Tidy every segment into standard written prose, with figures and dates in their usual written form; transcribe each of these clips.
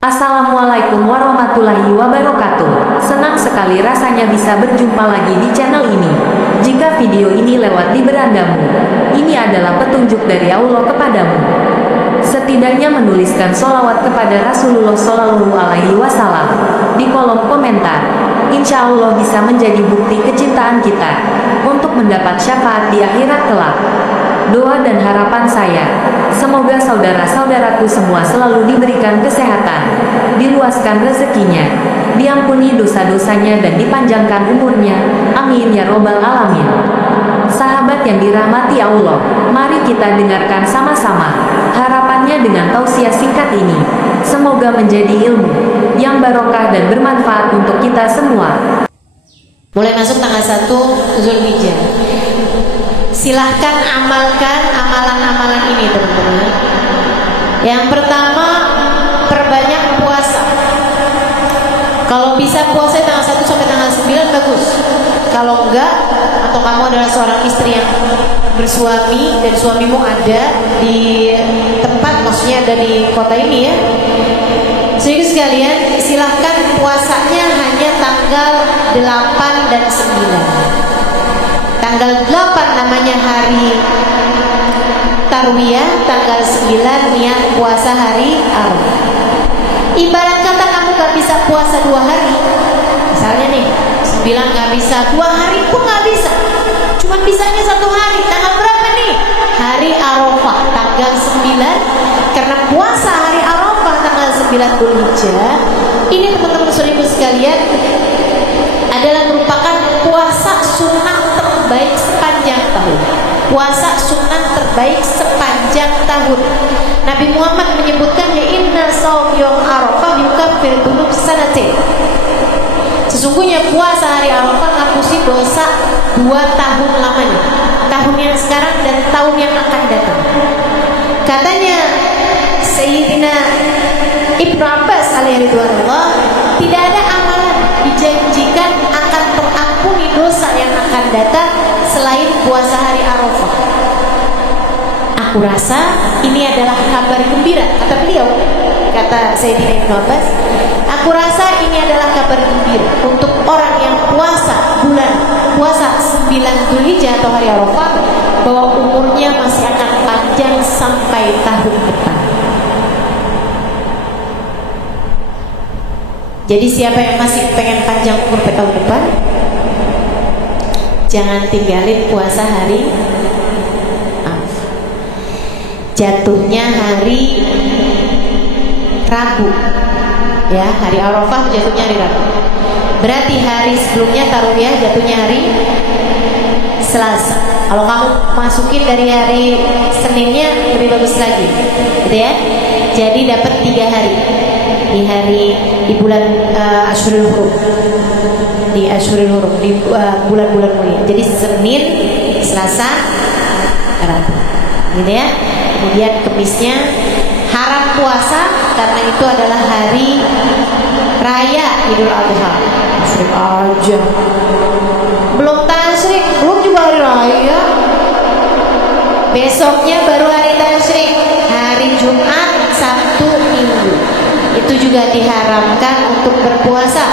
Assalamualaikum warahmatullahi wabarakatuh. Senang sekali rasanya bisa berjumpa lagi di channel ini. Jika video ini lewat di berandamu, ini adalah petunjuk dari Allah kepadamu. Setidaknya menuliskan sholawat kepada Rasulullah Shallallahu Alaihi Wasallam di kolom komentar. Insya Allah bisa menjadi bukti kecintaan kita untuk mendapat syafaat di akhirat kelak. Doa dan harapan saya, semoga saudara-saudaraku semua selalu diberikan kesehatan, diluaskan rezekinya, diampuni dosa-dosanya dan dipanjangkan umurnya. Amin ya robbal alamin. Sahabat yang dirahmati Allah, mari kita dengarkan sama-sama harapannya dengan tausiah singkat ini. Semoga menjadi ilmu yang barokah dan bermanfaat untuk kita semua. Mulai masuk tanggal 1 Zulhijjah. Silahkan amalkan amalan-amalan ini, teman-teman. Yang pertama, perbanyak puasa. Kalau bisa puasa tanggal 1 sampai tanggal 9 bagus. Kalau enggak, atau kamu adalah seorang istri yang bersuami dan suamimu ada di tempat, maksudnya ada di kota ini ya, jadi sekalian silahkan puasanya hanya tanggal 8 dan 9. Tanggal 8 namanya hari Tarwiyah, tanggal 9 niat puasa hari Arafah. Ibarat kata kamu gak bisa puasa 2 hari. Misalnya nih, 9 gak bisa, 2 hari pun gak bisa. Cuma bisanya 1 hari. Tanggal berapa nih? Hari Arafah, tanggal 9. Karena puasa hari Arafah tanggal 9 Dzulhijjah, ini teman-teman saudara sekalian adalah merupakan puasa sunnah terbaik sepanjang tahun. Puasa sunnah terbaik sepanjang tahun. Nabi Muhammad menyebutkan, ya inna shaum yaum Arafah yukaffir dzunub sanatin. Sesungguhnya puasa hari Arafah ngapusi dosa 2 tahun lamanya. Tahun yang sekarang dan tahun yang akan datang. Katanya Sayyidina Ibnu Abbas alaihi ridwanullah, tidak ada amalan dijanjikan akan terampuni dosa yang akan datang selain puasa hari Arafah. Aku rasa ini adalah kabar gembira, kata beliau, kata Sayyidina Ibnu Abbas, aku rasa ini adalah kabar gembira untuk orang yang puasa 9 Dzulhijjah atau hari Arafah, bahwa umurnya masih akan panjang sampai tahun depan. Jadi siapa yang masih pengen panjang umur sampai tahun depan, jangan tinggalin puasa hari Arafah. Jatuhnya hari Rabu, ya, hari Arafah jatuhnya hari Rabu. Berarti hari sebelumnya Tarwiyah jatuhnya hari Selasa. Kalau kamu masukin dari hari Seninnya lebih bagus lagi, gitu ya. Jadi dapat 3 hari di bulan Ashurul Hurum, di Ashurul Hurum, di bulan-bulan mulia. Jadi Senin, Selasa, Rabu, gitu ya. Kemudian Kemisnya haram puasa karena itu adalah hari raya Idul Adha. Tasyrik aja, belum tasyrik, belum juga hari raya. Besoknya baru hari tasyrik, hari Jumat, Sabtu, Minggu. Itu juga diharamkan untuk berpuasa.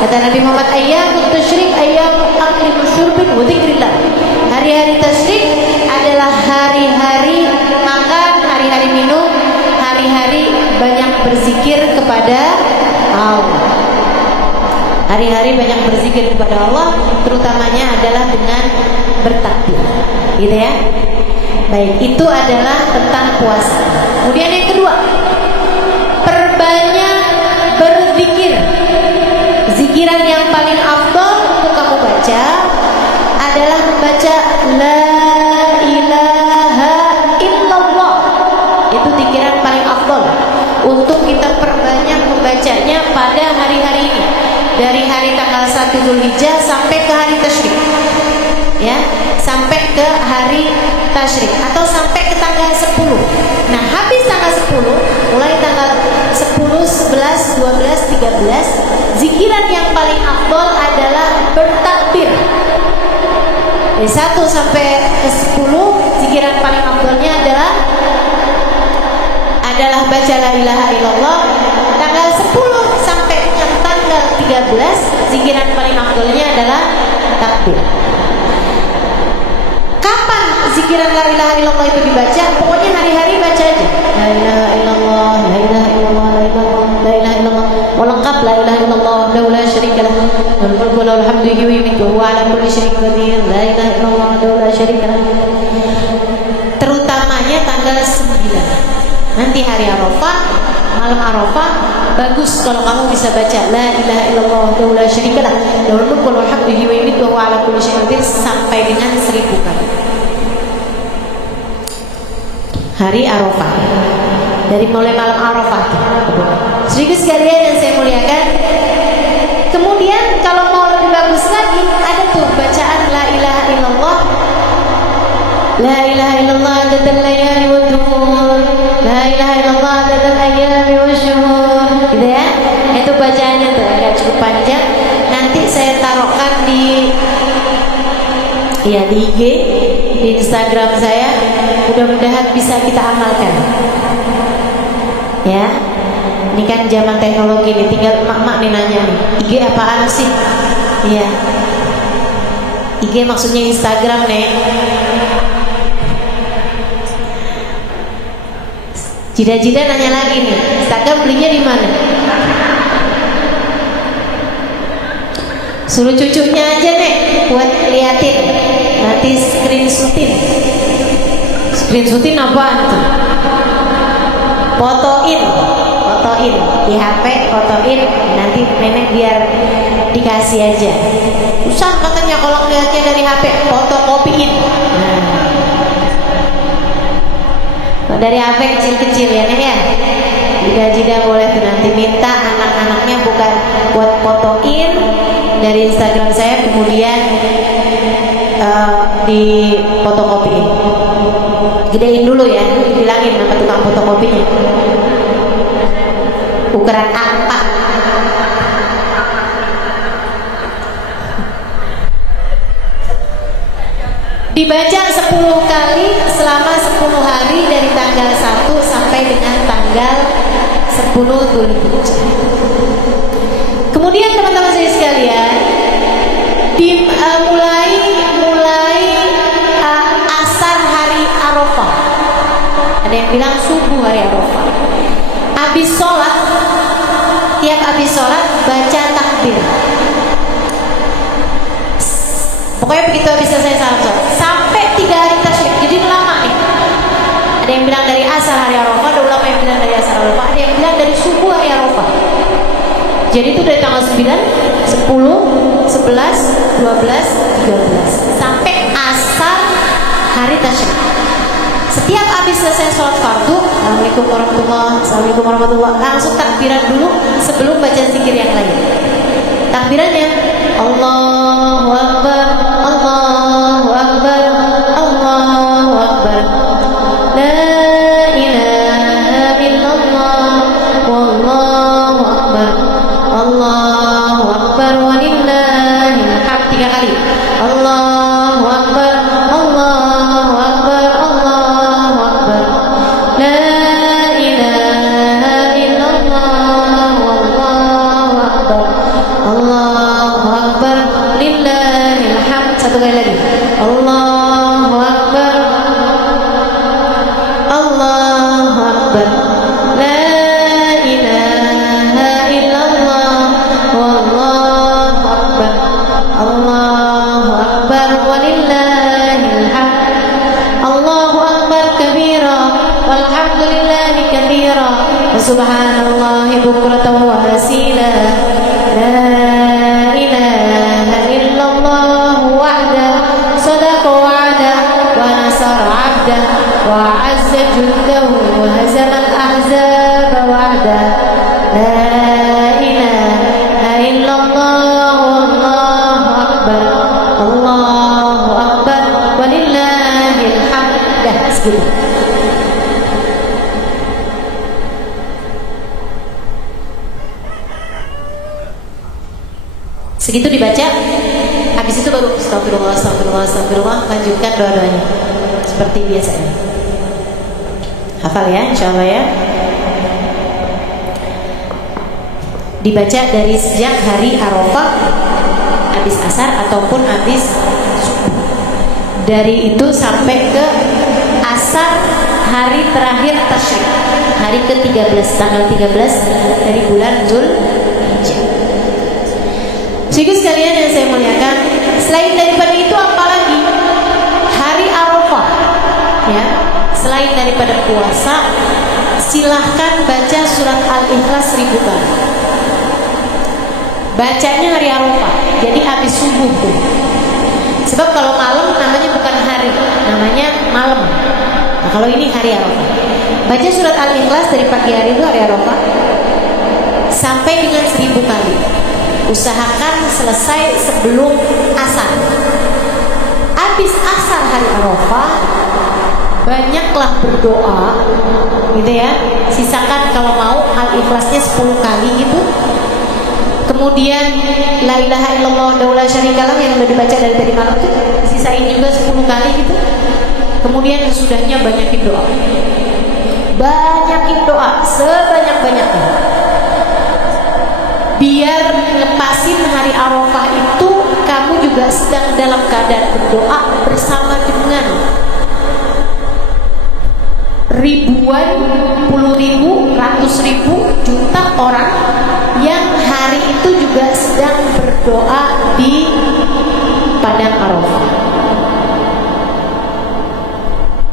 Kata Nabi Muhammad, ayyamut tasyrik ayyamul akli wasyurbin wa dzikrillah. Hari-hari tasyrik adalah hari-hari makan, hari-hari minum, hari-hari banyak berzikir kepada Allah. Hari-hari banyak berzikir kepada Allah, terutamanya adalah dengan bertakbir, gitu ya. Baik, itu adalah tentang puasa. Kemudian yang kedua, perbanyak berzikir. Zikiran yang paling afdal untuk kamu baca adalah membaca La ilaha illallah. Itu zikiran paling afdal untuk kita perbanyak membacanya pada hari-hari ini, dari hari tanggal 1 Dzulhijjah sampai ke hari tasyrik, ya, sampai ke hari tasyrik atau sampai ke tanggal 10. Nah, habis tanggal 10, mulai tanggal 10, 11, 12, 13, zikiran yang paling afdal adalah bertakbir. Dari 1 sampai ke 10, zikiran paling afdalnya adalah baca la ilaha illallah. Tanggal zikiran paling afdolnya adalah takbir. Kapan zikiran la ilaha illallah itu dibaca? Pokoknya hari-hari baca aja. La ilaha illallah, la ilaha illallah, la ilaha illallah, la ilaha illallah. Lengkap la ilaha illallah, la syarika lah. Lahul mulku wa lahul hamdu yuhyi wa yumiitu wa huwa 'ala kulli syai'in qadir. La ilaha illallah, la syarika lah. Terutamanya tanggal 9. Nanti hari Arafah, malam Arafah, bagus kalau kamu bisa baca la ilaha illallah, la syarika lah. Lahul mulku wa lahul hamdu yuhyi wa yumiitu wa huwa 'ala kulli syai'in qadir sampai dengan 1000 kali. Hari Arafah, dari mulai malam Arafah. Sedikit sekalian yang saya muliakan. Kemudian kalau mau lebih bagus lagi, ada tuh bacaan la ilaha illallah. La ilaha illallah adadal layali wa duhur, la ilaha illallah adadal ayyami wa syuhur. Gitu ya. Itu bacaannya tuh agak cukup panjang. Nanti saya taruhkan di IG, di Instagram saya. Mudah-mudahan bisa kita amalkan. Ya. Ini kan zaman teknologi nih, tinggal emak-emak nih nanya nih, IG apaan sih? Iya. IG maksudnya Instagram nih. Jida-jida nanya lagi nih, Instagram belinya di mana? Suruh cucunya aja nih buat liatin, nanti screenshotin. Screenshotin apaan tuh? Fotoin di HP, fotoin, nanti nenek biar dikasih aja. Susah katanya kalau ngeliatnya dari HP, fotokopiin. Nah, dari HP kecil-kecil ya nek ya. Jida-jida boleh tuh nanti minta anak-anaknya bukan buat fotoin dari Instagram saya, kemudian di fotokopiin. Gedein dulu ya, dibilangin sama tukang fotokopinya. Ukuran A4. Dibaca 10 kali selama 10 hari dari tanggal 1 sampai dengan tanggal 10 Dzulhijjah. Kemudian teman-teman saya sekalian, mulai asar hari Arafah. Ada yang bilang subuh hari Arafah. Habis sholat, tiap habis sholat baca takbir. Pokoknya begitu habis selesai salat sholat sampai 3 hari tasyrik. Jadi lama nih. Ada yang bilang dari asar hari Arafah, ada ulama yang bilang dari asar Arafah, ada yang bilang dari subuh hari Arafah. Jadi itu dari tanggal 9, 10, 11, 12, 13 sampai asar hari tasyrik. Setiap habis selesai sholat fardu, Assalamualaikum warahmatullahi, langsung takbiran dulu sebelum baca zikir yang lain. Takbirannya Allahu Akbar, Allahu Akbar, Allahu Akbar, La ilaha illallah, Wallahu Akbar, Allahu Akbar, walillahil hamd. 3 kali. Allahu Akbar, Allahu Akbar, Allahu Akbar, La ilaha illallah, Wallahu Akbar, Allahu Akbar, lillahil hamd. 1 kali lagi. Allahu Akbar, Allahu Akbar, La ilaha illallah, Wallahu Akbar, Allahu Akbar, walillahil hamd. Allahu Akbar kabira, walhamdulillahi katsira, wa subhanallahi bukratan wa asila. La ilaha illallah wahda, sadaqa wa'da, wa nasara 'abda, wa 'azza jundahu, wa hazama al-ahzaba wahda. La ilaha illallah, wallahu akbar, Allahu akbar, walillahil hamd. Dah segitu. Segitu dibaca, habis itu baru astagfirullah, astagfirullah, astagfirullah, lanjutkan doa-doanya seperti biasanya. Hafal ya, insyaallah ya. Dibaca dari sejak hari Arafah habis asar ataupun habis subuh. Dari itu sampai ke asar hari terakhir tasyrik, hari ke-13, tanggal 13 dari bulan Zulhijjah. Jadi sekalian yang saya muliakan, selain daripada itu apalagi hari Arafah ya, selain daripada puasa, silahkan baca surat Al-Ikhlas 1000 kali. Bacanya hari Arafah, jadi habis subuh tuh. Sebab kalau malam namanya bukan hari, namanya malam. Nah, kalau ini hari Arafah, baca surat Al-Ikhlas dari pagi hari itu hari Arafah sampai dengan 1000 kali. Usahakan selesai sebelum asar. Habis asar hari Arafah, banyaklah berdoa, gitu ya. Sisakan kalau mau Al-Ikhlasnya 10 kali gitu. Kemudian la ilaha illallah wa la syarikalah yang udah dibaca dari tadi malam itu sisain juga 10 kali gitu. Kemudian sesudahnya banyakin doa. Banyakin doa sebanyak-banyaknya. Biar lepasin hari Arafah itu kamu juga sedang dalam keadaan berdoa bersama dengan ribuan, puluh ribu, ratus ribu, juta orang yang hari itu juga sedang berdoa di padang Arafah.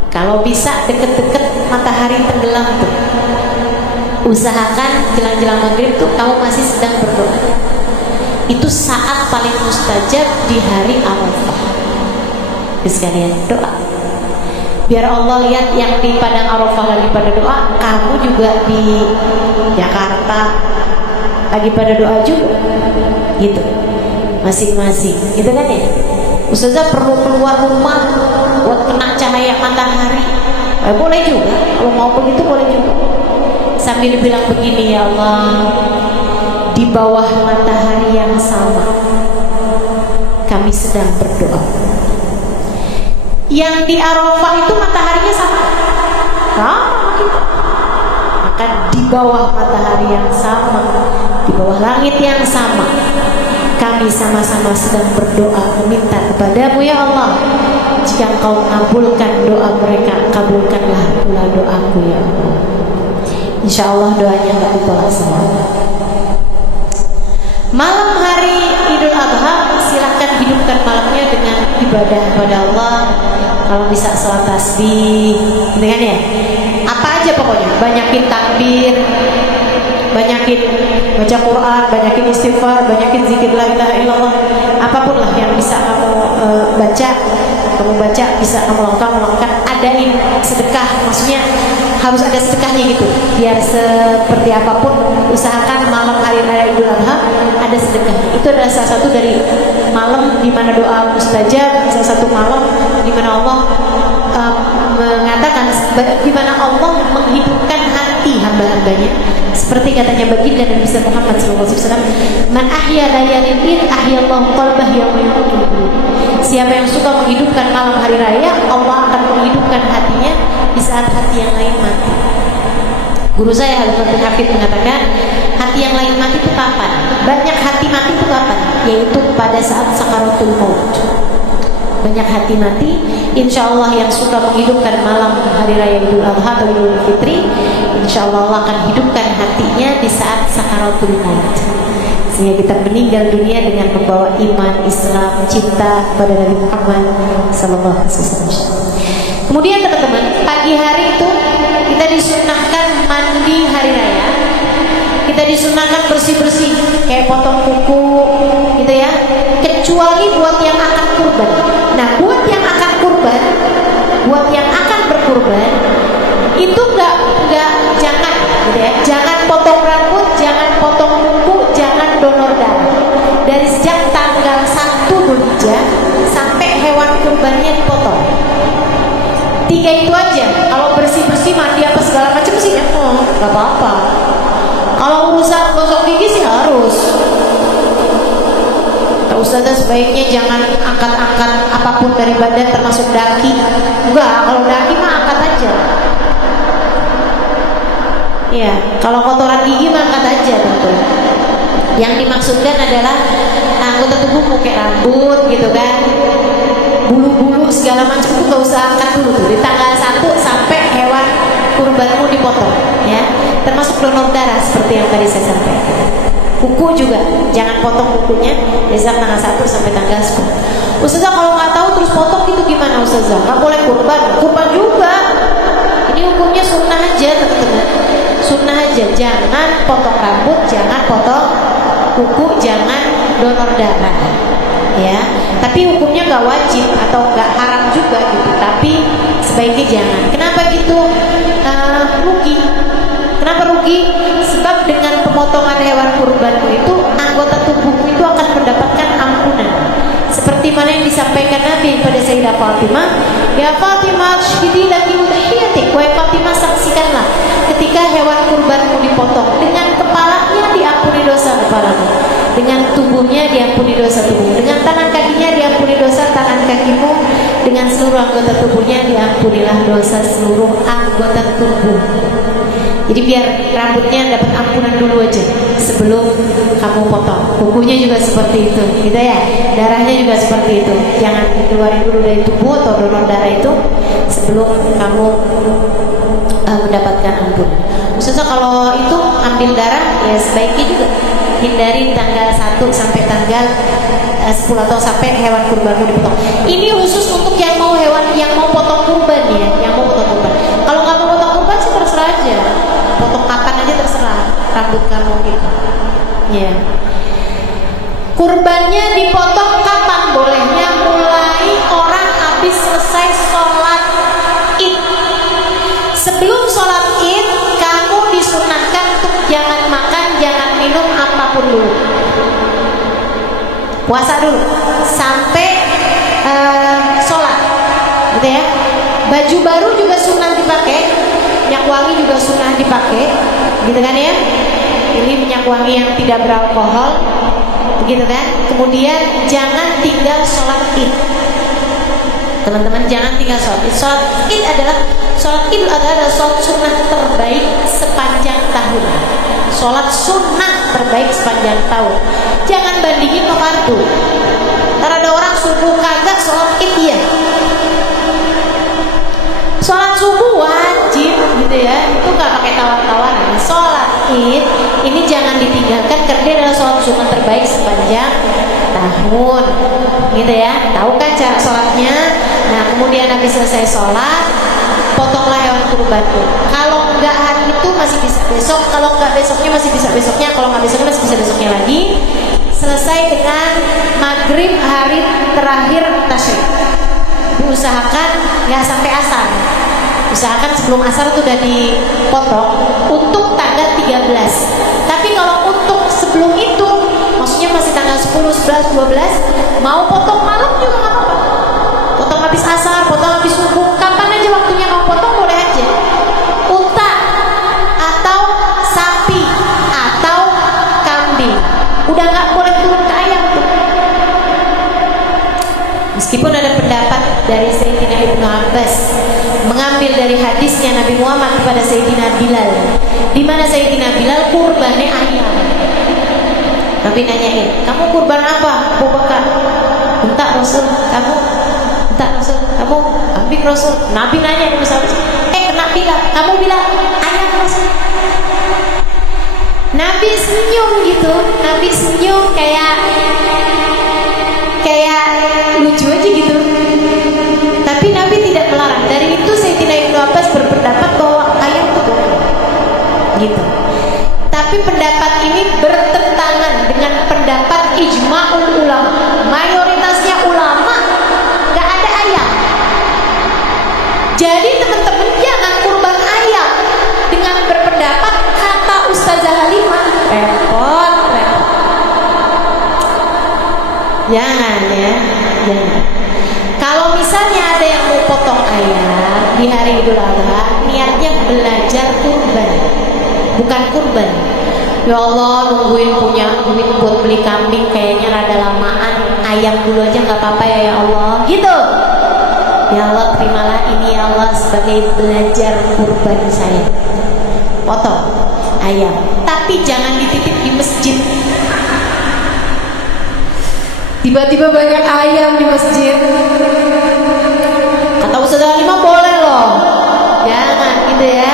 Kalau bisa deket-deket matahari tenggelam tuh, usahakan jelang-jelang maghrib tuh kamu masih sedang berdoa. Itu saat paling mustajab di hari Arafah. Sekalian doa, biar Allah lihat yang di padang Arafah lagi pada doa, kamu juga di Jakarta lagi pada doa juga, gitu, masing-masing, gitu kan ya. Ustazah perlu keluar rumah buat kena cahaya matahari, boleh juga, kalau mau begitu boleh juga. Sambil bilang begini, ya Allah, di bawah matahari yang sama kami sedang berdoa. Yang di Arafah itu mataharinya sama kita. Maka di bawah matahari yang sama, di bawah langit yang sama, kami sama-sama sedang berdoa meminta kepadamu ya Allah. Jika Engkau mengabulkan doa mereka, kabulkanlah pula doaku ya Allah. Insya Allah doanya gak ditolak semua. Malam hari Idul Adha silahkan hidupkan malamnya dengan ibadah kepada Allah. Kalau bisa salat tasbih, dengan ya, apa aja pokoknya, banyakin takbir, banyakin baca Quran, banyakin istighfar, banyakin zikir la ilaha illallah, apapun lah yang bisa kamu baca, bisa kamu lakukan, adain sedekah, maksudnya harus ada sedekahnya gitu, biar seperti apapun usahakan malam hari raya Idul Adha ada sedekahnya. Itu adalah salah satu dari malam di mana doa mustajab, salah satu malam di mana Allah mengatakan, di mana Allah menghidupkan hati hamba-hambanya, seperti katanya baginda Nabi Muhammad SAW, man ahya layalil id ahyallahu qalbah yawma yaqul. Siapa yang suka menghidupkan malam hari raya, Allah akan menghidupkan hatinya di saat hati yang lain mati. Guru saya Habib Hafid mengatakan, hati yang lain mati itu kapan? Banyak hati mati itu kapan? Yaitu pada saat sakaratul maut. Banyak hati mati. Insya Allah yang suka menghidupkan malam hari raya Idul Adha atau Idul Fitri, insya Allah Allah akan hidupkan hatinya di saat sakaratul maut, sehingga kita meninggal dunia dengan membawa iman, Islam, cinta kepada Nabi Muhammad sallallahu alaihi wasallam. Kemudian teman-teman, pagi hari itu kita disunahkan mandi hari raya. Kita disunahkan bersih-bersih, kayak potong kuku, gitu ya. Kecuali buat yang akan kurban. Nah, buat yang akan kurban, buat yang akan berkurban, itu jangan, gitu ya. Jangan potong rambut, jangan potong kuku, jangan donor darah. Dari sejak tanggal 1 Dzulhijjah sampai hewan kurbannya dipotong. 3 itu aja. Kalau bersih-bersih, mandi apa segala macam sih, nggak apa-apa. Kalau urusan gosok gigi sih harus. Ustazah sebaiknya jangan angkat-angkat apapun dari badan termasuk daki. Enggak, kalau daki mah angkat aja. Ya, kalau kotoran gigi mah angkat aja, betul. Yang dimaksudkan adalah anggota tubuhmu kayak rambut gitu kan, bulu-bulu segala macam itu gak usah angkat dulu tuh. Di tanggal 1 sampai hewan kurbanmu dipotong ya, termasuk donor darah seperti yang tadi saya sampaikan. Kuku juga jangan potong kukunya dari tanggal 1 sampai tanggal 10. Ustazah kalau nggak tahu terus potong gitu gimana Ustazah? Nggak boleh kurban juga. Ini hukumnya sunnah aja teman-teman, sunnah aja. Jangan potong rambut, jangan potong kuku, jangan donor darah ya. Tapi hukumnya nggak wajib atau nggak haram juga gitu, tapi sebaiknya jangan. Kenapa gitu? Rugi. Kenapa rugi? Sebab dengan pemotongan hewan kurbanmu itu anggota tubuhmu itu akan mendapatkan ampunan. Seperti mana yang disampaikan Nabi pada Sayyidah Fatimah, ya Fatimah syhidi laki udhiyatik, wahai Fatimah saksikanlah ketika hewan kurbanmu dipotong, dengan kepalanya diampuni dosa kepalamu, dengan tubuhnya diampuni dosa tubuhmu, dengan tangan kakinya diampuni dosa tangan kakimu, dengan seluruh anggota tubuhnya diampunilah dosa seluruh anggota tubuh. Jadi biar rambutnya dapat ampunan dulu aja sebelum kamu potong. Kukunya juga seperti itu, gitu ya. Darahnya juga seperti itu. Jangan dikeluarin dulu dari tubuh atau donor darah itu sebelum kamu mendapatkan ampunan. Khususnya kalau itu ambil darah, ya sebaiknya juga hindari tanggal 1 sampai tanggal 10 atau sampai hewan kurbanmu dipotong. Ini khusus untuk yang mau potong kurban ya, yang mau potong kurban. Kalau nggak mau potong kurban sih terserah aja, potong kapan aja terserah, rambut kamu gitu. Ya. Kurbannya dipotong kapan bolehnya? Mulai orang habis selesai sholat Id. Sebelum sholat Id, kamu disunahkan untuk jangan makan, jangan minum apapun dulu. Puasa dulu sampai sholat, gitu ya. Baju baru juga sunnah dipakai, minyak wangi juga sunnah dipakai, gitu kan ya. Pilih minyak wangi yang tidak beralkohol, begitu kan. Kemudian jangan tinggal sholat Id, teman-teman, jangan tinggal sholat Id. Sholat Id adalah sholat Idul Adha adalah sholat sunnah terbaik sepanjang tahun. Sholat sunnah terbaik sepanjang tahun. Jangan bandingin sama fardu. Karena ada orang subuh kagak sholat Id ya. Sholat subuh wajib gitu ya, itu nggak pakai tawar-tawaran. Sholat Id ini jangan ditinggalkan karena dia adalah sholat sunnah terbaik sepanjang tahun, gitu ya. Tahu kan cara sholatnya? Nah kemudian habis selesai sholat, potonglah hewan kurbanmu. Kalau nggak hari itu masih bisa besok, kalau nggak besoknya masih bisa besoknya, kalau nggak besoknya masih bisa besoknya lagi. Selesai dengan maghrib hari terakhir tasyrik. Usahakan nggak sampai asar. Usahakan sebelum asar itu udah dipotong untuk tanggal 13. Tapi kalau untuk sebelum itu, maksudnya masih tanggal 10, 11, 12, mau potong malam juga nggak apa-apa. Potong habis asar, potong habis subuh, kapan aja waktunya mau potong boleh aja. Unta atau sapi atau kambing, udah nggak boleh turun ke ayam tuh. Meskipun ada pendapat dari Sayyidina Ibnu Abbas mengambil dari hadisnya Nabi Muhammad kepada Sayyidina Bilal, di mana Sayyidina Bilal kurbannya ayam. Nabi nanyain, kamu kurban apa? Abu Bakar. Unta Rasul. Kamu? Unta Rasul. Kamu? Kambing Rasul. Nabi nanya di pesawat, kena Bilal. Kamu bilang ayam Rasul. Nabi senyum gitu. Nabi senyum kayak lucu aja gitu. Tapi Nabi tidak melarang. Dari itu Sayyidina Ibnu Abbas berpendapat bahwa ayam itu boleh gitu. Tapi pendapat ini bertentangan dengan pendapat ijma'ul ulama. Mayoritasnya ulama gak ada ayam. Jadi teman-teman jangan kurban ayam dengan berpendapat kata Ustazah Halimah. Repot. Jangan ya, jangan. Kalau misalnya ada yang mau potong ayam di hari Idul Adha, niatnya belajar kurban, bukan kurban. Ya Allah, nungguin punya duit buat beli kambing kayaknya rada lamaan. Ayam dulu aja nggak apa-apa ya Allah. Gitu. Ya Allah, terimalah ini ya Allah sebagai belajar kurban saya. Potong ayam, tapi jangan dititip di masjid. Tiba-tiba banyak ayam di masjid. Kata Ustaz Ali mah boleh loh. Jangan gitu ya.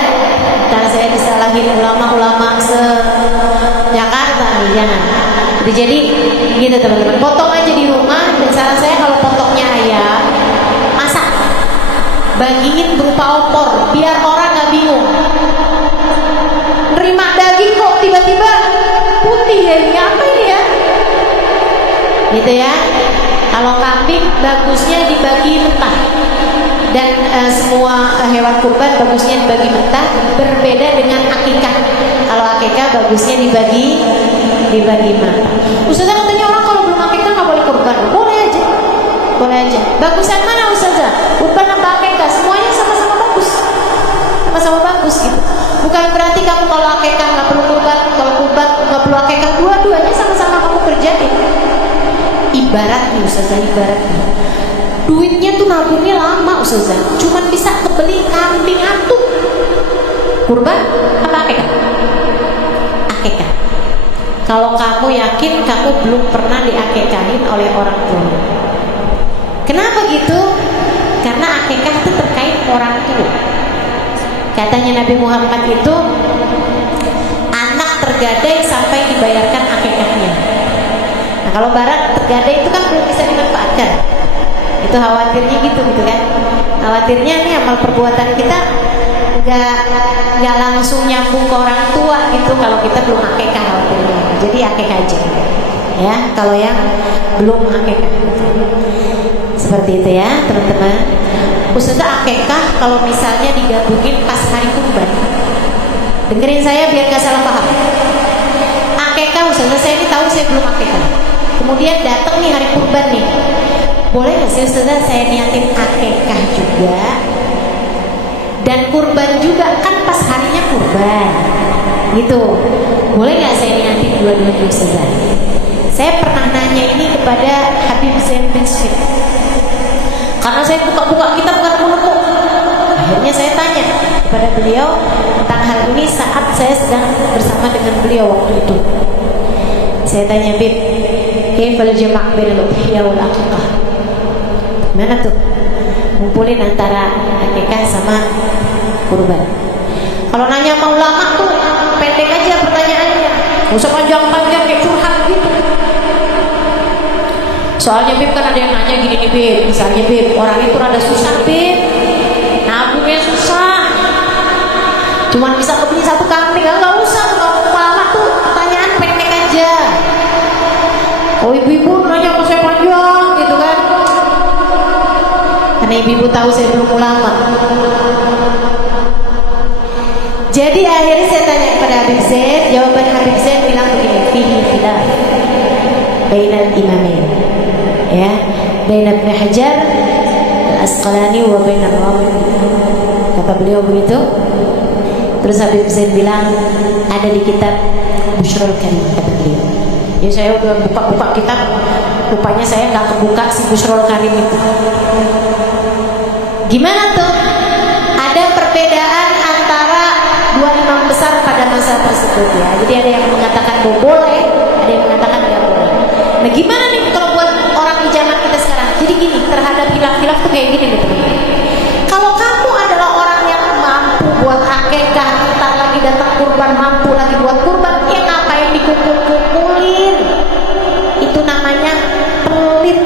Ntar saya disalahin ulama-ulama se-Jakarta nih, jangan. Jadi gitu teman-teman, potong aja di rumah. Dan saran saya kalau potongnya ayam, masak, bagiin berupa opor, biar orang gak bingung. Nerima daging kok tiba-tiba putih ya, ini apa ini ya? Gitu ya. Kalau kambing bagusnya dibagi mentah. Dan semua hewan kurban bagusnya dibagi mentah. Berbeda dengan akikah. Kalau akikah bagusnya dibagi mentah. Ustazah katanya orang kalau belum akikah nggak boleh kurban. Boleh aja, boleh aja. Bagusan mana Ustazah? Kurban apa akikah? Semuanya sama-sama bagus, sama-sama bagus gitu. Bukan berarti kamu kalau akikah nggak perlu kurban, kalau kurban nggak perlu akikah. Dua-duanya sama-sama kamu kerjain. Ibaratnya Ustazah, ibaratnya duitnya tuh nabungnya lama Ustazah, cuman bisa kebeli kambing atu. Kurban apa akikah? Akikah. Kalau kamu yakin kamu belum pernah diakikahin oleh orang tua. Kenapa gitu? Karena akikah itu terkait orang tua. Katanya Nabi Muhammad itu anak tergadai sampai dibayarkan akikahnya. Nah kalau barat tergadai itu kan belum bisa dimanfaatkan. Itu khawatirnya gitu kan. Khawatirnya nih amal perbuatan kita nggak langsung nyambung ke orang tua gitu kalau kita belum akikah khawatirnya. Jadi akikah aja ya kalau yang belum akikah. Seperti itu ya teman-teman. Ustazah akikah kalau misalnya digabungin pas hari kurban. Dengerin saya biar gak salah paham. Akikah Ustazah, saya ini tahu saya belum akikah. Kemudian datang nih hari kurban nih. Boleh gak sih Ustazah saya niatin akikah juga dan kurban juga, kan pas harinya kurban gitu. Boleh gak saya niatin dua-duanya Ustazah? Saya pernah nanya ini kepada Habib Zain bin Smith. Karena saya buka-buka kitab bukan nemu. Akhirnya saya tanya kepada beliau tentang hal ini saat saya sedang bersama dengan beliau waktu itu. Saya tanya, Bib, kaifal jama' bainal udhiyah wal aqiqah? Mana tuh ngumpulin antara akikah sama kurban? Kalau nanya sama ulama tuh pendek aja pertanyaannya, nggak usah panjang-panjang kayak curhat gitu. Soalnya Bib kan ada yang nanya gini nih Bib, misalnya Bib, orang itu rada susah Bib, nabungnya susah, cuman bisa kebeli satu kambing. Nggak usah, kalau ulama tuh pertanyaan pendek aja. Oh ibu-ibu nanya ke saya panjang gitu kan, karena ibu-ibu tahu saya belum ulama. Jadi akhirnya saya tanya kepada Habib Zain, jawaban Habib Zain bilang begini, fihi khilaf bainal imamain, ya, bain Ibnu Hajar Al-Asqalani wa bain Ar-Rawi. Kata beliau begitu. Terus Habib Zain bilang ada di kitab Bushrul Karim, kata beliau. Ya saya udah buka-buka kitab, rupanya saya nggak kebuka si Bushrul Karim itu. Gimana tuh? Ada perbedaan antara dua imam besar pada masa tersebut ya. Jadi ada yang mengatakan boleh, ada yang mengatakan tidak boleh. Nah gimana nih kalau buat orang di zaman kita sekarang? Jadi gini, terhadap khilaf-khilaf tuh kayak gini nih teman-teman. Kalau kamu adalah orang yang mampu buat akikah, ntar lagi datang kurban, mampu lagi buat kurban, ya ngapain dikumpul-kumpulin? Itu namanya pelit.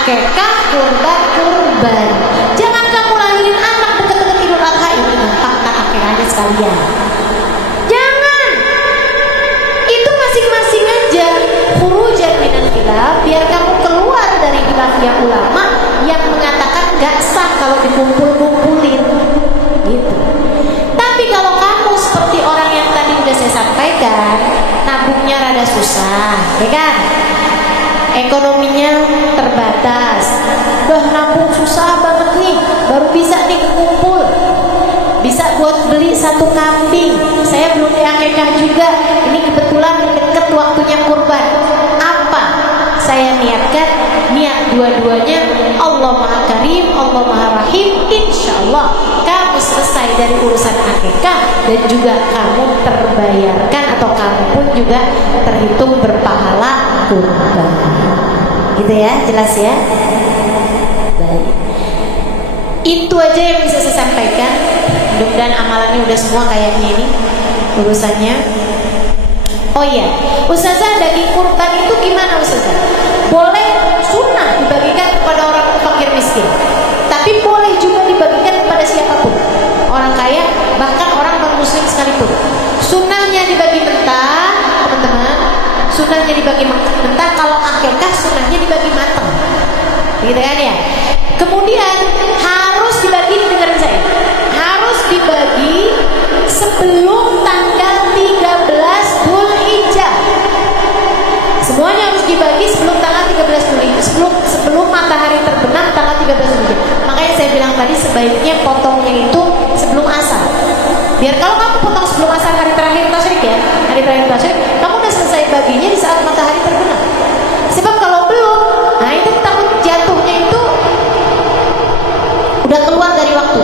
Akikah, kurban. Jangan kamu lahirin anak deket-deket Idul Adha ini, gampang akikahnya sekalian. Jangan. Itu masing-masing aja. Khurujan minan khilaf, biar kamu keluar dari khilafnya ulama yang mengatakan gak sah kalau dikumpul-kumpulin. Gitu. Tapi kalau kamu seperti orang yang tadi udah saya sampaikan, nabungnya rada susah, ya kan? Ekonominya terbatas, nabung susah banget nih, baru bisa nih kumpul, bisa buat beli satu kambing. Saya belum diakikah juga, ini kebetulan deket waktunya kurban. Apa saya niatkan? Niat dua-duanya, Allah Maha Karim, Allah Maha Rahim. Insya Allah kamu selesai dari urusan akikah dan juga kamu terbayarkan, atau kamu pun juga terhitung berpahala Gitu ya, jelas ya. Baik. Itu aja yang bisa saya sampaikan. Mudah-mudahan amalannya udah semua kayaknya ini urusannya. Oh iya, Ustazah, daging kurban itu gimana Ustazah? Boleh sunnah dibagikan kepada orang fakir miskin, tapi boleh juga dibagikan kepada siapapun, orang kaya, bahkan orang non-muslim sekalipun. Sunnahnya dibagi mentah, teman-teman. Sunnahnya dibagi mentah. Kalau akikah sunnahnya dibagi matang, gitu kan ya. Kemudian harus dibagi, dengerin saya, harus dibagi sebelum tanggal 13 Dzulhijjah. Semuanya harus dibagi sebelum tanggal 13 Dzulhijjah, sebelum matahari terbenam tanggal 13 Dzulhijjah. Makanya saya bilang tadi sebaiknya potongnya itu sebelum asar. Biar kalau kamu potong sebelum asar hari terakhir tasyrik ya, hari terakhir tasyrik, kamu udah selesai baginya di saat matahari terbenam. Sebab kalau belum, nah itu takut jatuhnya itu udah keluar dari waktu.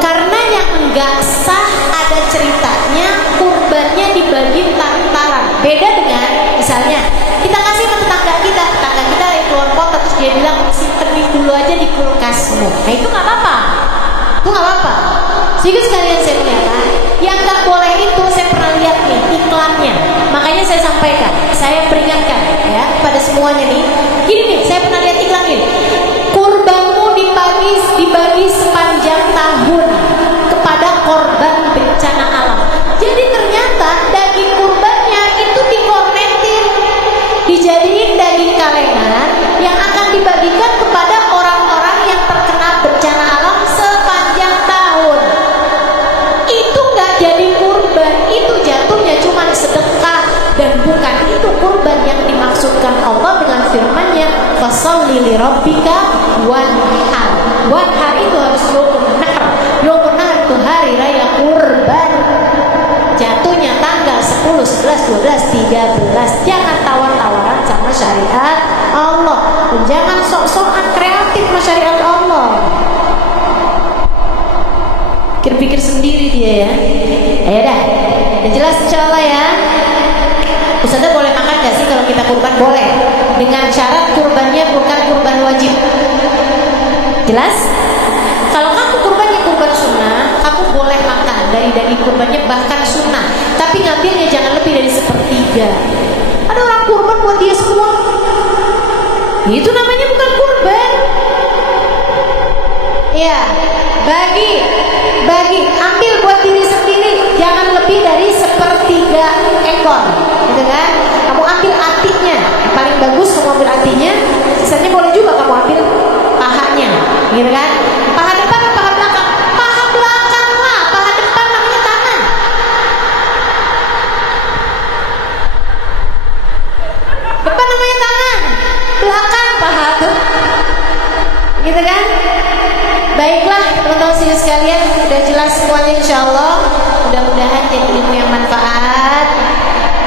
Karena yang enggak sah ada ceritanya kurbannya dibagi lantaran. Beda dengan misalnya kita kasih ke tetangga kita yang keluar kota, terus dia bilang simpenin dulu aja di kulkasmu. Nah itu nggak apa-apa, itu nggak apa-apa. Sehingga sekalian saya melihat yang nggak boleh itu, saya pernah lihat nih iklannya. Makanya saya sampaikan, saya peringatkan ya pada semuanya nih. Gini nih, saya pernah lihat iklan ini. Kurbanmu dibagi sepanjang tahun kepada korban bencana alam. Jadi ternyata daging kurbannya itu dikornetin, dijadiin daging kalengan yang akan dibagikan kepada orang-orang yang terkena bencana alam sepanjang tahun. Itu nggak jadi kurban, itu jatuhnya cuma sedekah, dan bukan itu kurban yang dimaksudkan Allah dengan firman-Nya, fasholli lirabbika wanhar. Wanhar itu harus yaumun nahr. Yaumun nahr itu hari raya kurban. Jatuhnya tanggal 10, 11, 12, 13. Jangan tawar-tawaran sama syariat Allah, dan jangan sok-sokan kreatif sama syariat Allah. Pikir-pikir sendiri dia ya. Ayo dah, yang jelas insyaallah ya. Ustazah boleh makan gak sih kalau kita kurban? Boleh, dengan syarat kurbannya bukan kurban wajib. Jelas? Kalau kamu kurbannya kurban sunnah, kamu boleh makan dari daging kurbannya, bahkan sunnah, tapi ngambilnya jangan lebih dari 1/3. Ada orang kurban buat dia semua, itu namanya bukan kurban. Ya, bagi, ambil buat diri sendiri, jangan lebih dari 1/3 ekor, gitu kan? Kamu ambil hatinya, yang paling bagus kamu ambil hatinya, sisanya boleh juga kamu ambil pahanya, gitu kan? Paha depan atau paha belakang? Paha belakang lah, paha depan namanya tangan. Depan namanya tangan, belakang paha tuh, gitu kan? Baiklah teman-teman sekalian, sudah jelas semuanya insyaallah. Mudah-mudahan jadi ilmu yang manfaat,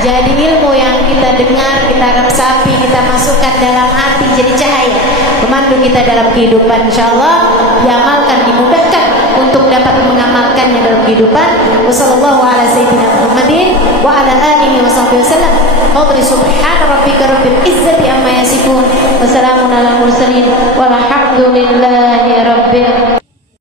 jadi ilmu yang kita dengar, kita resapi, kita masukkan dalam hati, jadi cahaya memandu kita dalam kehidupan insyaallah. Diamalkan, dimudahkan untuk dapat mengamalkannya dalam kehidupan. Wassallallahu ala sayyidina Muhammadin wa ala alihi washabbihi wasallam. Qadri subhana rabbika rabbil izzati amma yasifun. Wassalamun ala mursalin walhamdulillahi rabbil